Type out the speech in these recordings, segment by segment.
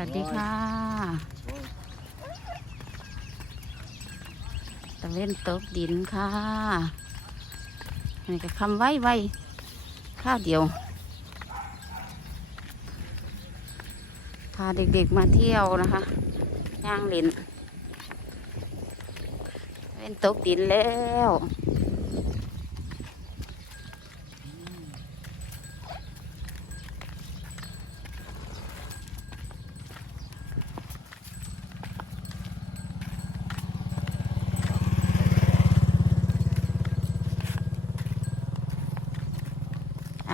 วัสดีค่ะตะเวนตกดินค่ะนี่ก็คำไว้ไว้ข้าเดียว พาเด็กๆมาเที่ยวนะคะย่างเล่นตะเวนตกดินแล้ว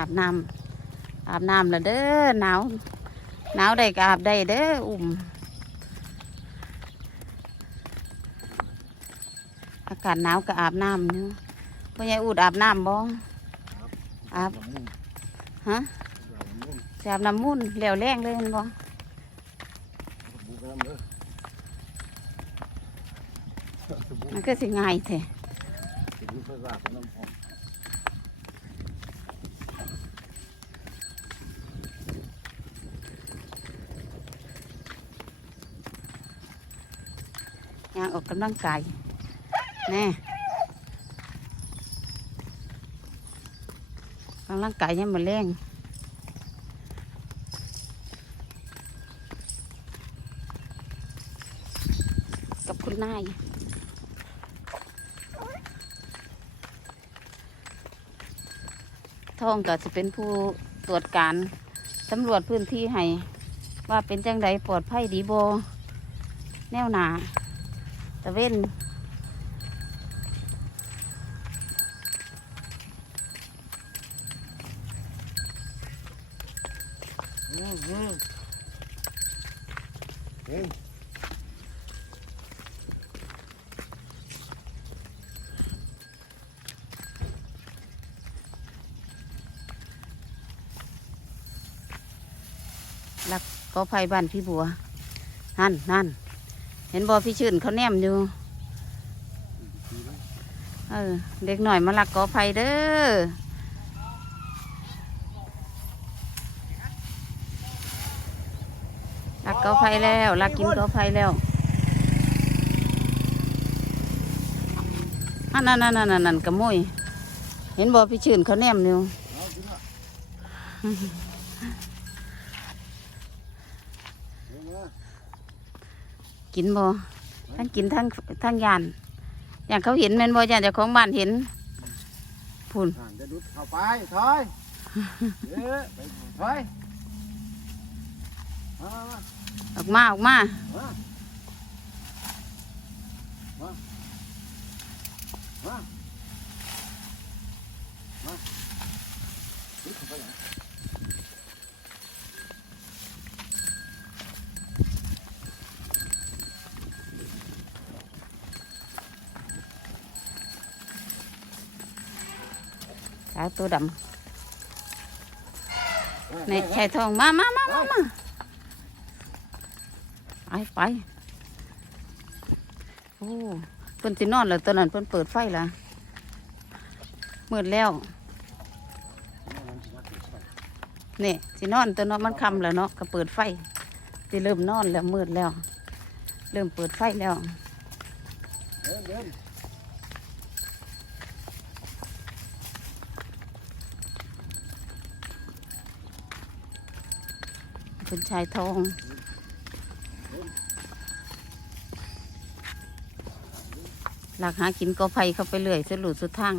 อาบน้ำอาบน้ำแล้วเด้อหนาวหนาวได้ก็อาบได้เด้ออุ่มอากาศหนาวก็อาบน้ำอยู่พ่อใหญ่อูดอาบน้ำบ่อาบฮะจะอาบน้ำมุ่นเหลวแรงเลยแม่นบ่มันก็สิง่ายแท้ ยางออกกำลังกายแน่กำลังกายยังมาแรงกับคุณนายท่องก็จะเป็นผู้ตรวจการสำรวจพื้นที่ให้ว่าเป็นจังใดปลอดภัยดีโบแนวหนา ตะเว้นลักก็ภัยบ้านพี่บัว นั่นนั่น เห็นบอพี่ชื่นเขาแนมอยู่ เออ เด็กหน่อยมาลักกอไผ่เด้อ ลักกอไผ่แล้ว ลักกินกอไผ่แล้วอันนั้นนั่นนั่นนั่นกระมุยเห็นบอพี่ชื่นเขาแนมอยู่ กินบ่ทั้งกินทั้งทั้งยาน อย่างเขาเห็นแม่นบ่อย่างเจ้าของบ้านเห็นพุ่นอ่าจะดุดเข้าไปถอยเอ๊ะไปถอยมามาออกมาออกมามามาาดุดเข้าไปไหนสาวตัวดำนี่ชายทองมามามามามาไปไปโอ้เพิ่นสินอนแล้วตอนนั้นเพิ่นเปิดไฟละมืดแล้วนี่สินอนตัวเนาะมันคำแล้วเนาะก็เปิดไฟสิเริ่มนอนแล้วมืดแล้ว เริ่มเปิดไฟแล้ว เดินเดิน คุณชายทอง หลักหากินก็ไผ่เข้าไปเรื่อยสุดหลุดสุดทาง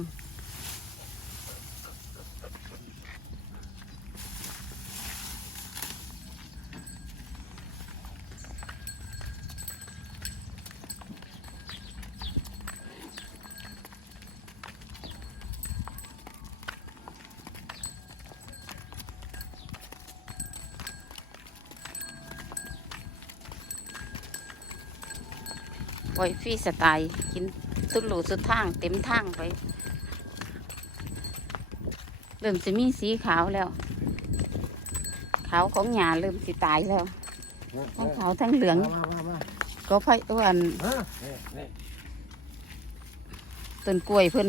อยฟรีสไตล์กินสุดหลูสุดทางเต็มทางไป เริ่มจะมีสีขาวแล้ว ขาวของหญ้าเริ่มสิตายแล้ว ทั้งขาวทั้งเหลืองมามามาก็ไผ่อ้วนฮะนี่นี่ต้นกล้วยเพิ่น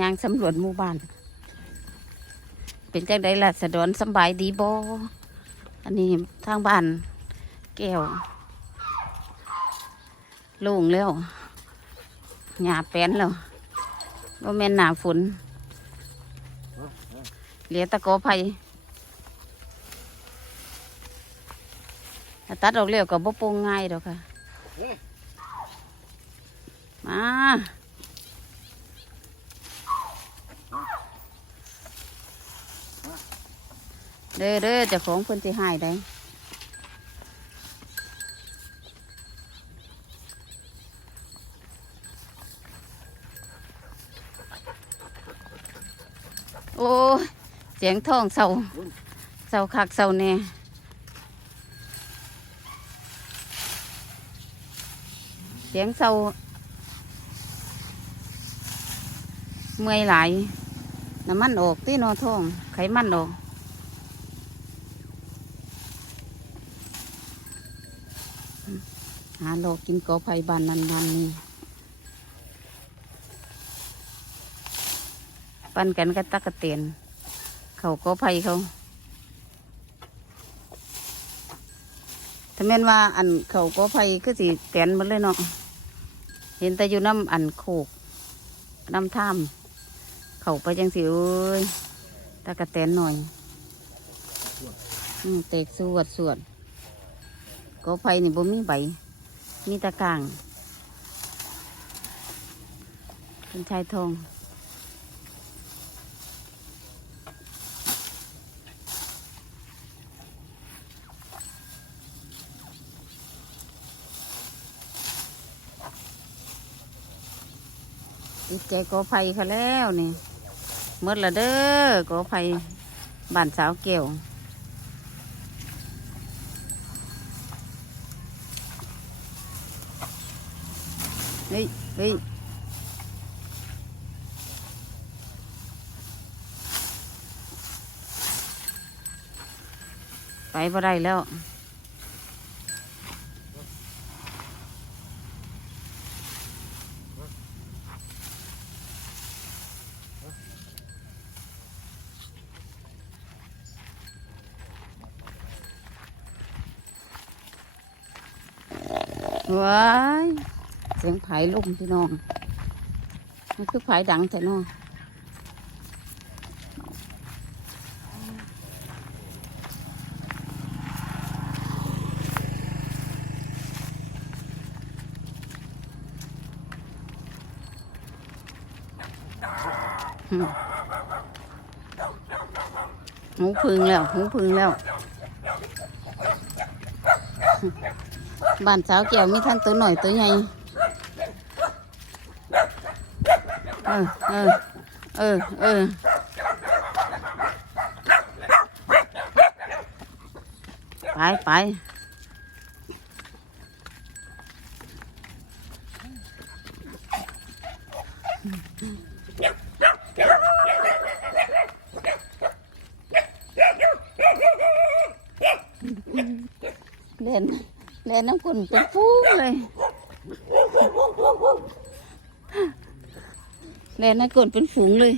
ยางสำรวจหมู่บ้าน เป็นจังไดล่ะสะดอนสบายดีบ่อันนี้ทางบ้านแก้วโล่งแล้วหญ้าแป้นแล้วว่าแม่นหนาฝนเหลือตะโกอไผ่ตัดออกเร็วก็บ่ปงง่ายดอกค่ะ มา เด้อเด้อจ้าของเพิ่นสิหายได้โอ้เสียงท้องเศร้าเศร้าคักเศร้าแน่เสียงเศร้าเมื่อยหลายน้ำมันออกที่นอท้องไขมันออก หาโลกินกอไผ่บานนันนันนี่ปั้นกันกับตะกกะเตียนเขากอไผ่เขาถ้าแม่นว่าอันเขากอไผ่คือสิแตนหมดเลยเนาะ เห็นแต่อยู่น้ำอันโคกน้ำท่ามเขาไปจังสิเอ้ยตะกะเตนหน่อยอืมเตกสวดสวดกอไผ่นี่บ่มีใบ มีตะกางเป็นชายทองติดใจกอไผ่เขาแล้วนี่หมดละเด้อกอไผ่บ้านสาวเกี่ยว เฮ้ยเฮ้ยไเสียงผายลมพี่น้อง มันคือผายดังแต่น้องอืมหูพึ่งแล้วหูพึ่งแล้ว บ้านสาวแก้วมีทั้งตัวหน่อยตัวใหญ่ เออ เออ เออ ไปไปเล่นเล่นน้ำกุ่นเป็นฟูงเลย เล่นน้ำกุ่นเป็นฝูงเลย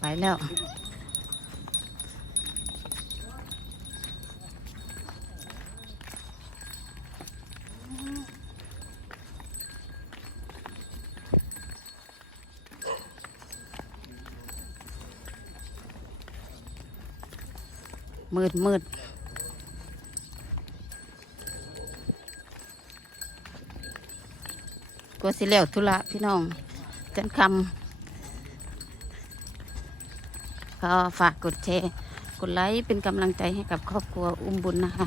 ไปแล้ว มืดมืดกลัวสิแล้วธุระพี่น้องจันคำก็ฝากกดแชร์กดไลค์เป็นกำลังใจให้กับครอบครัวอุ้มบุญนะคะ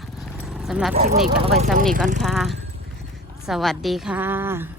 สำหรับคลิปนี้ก็เอาไว้ซ้ำนี้ก่อนค่ะ สวัสดีค่ะ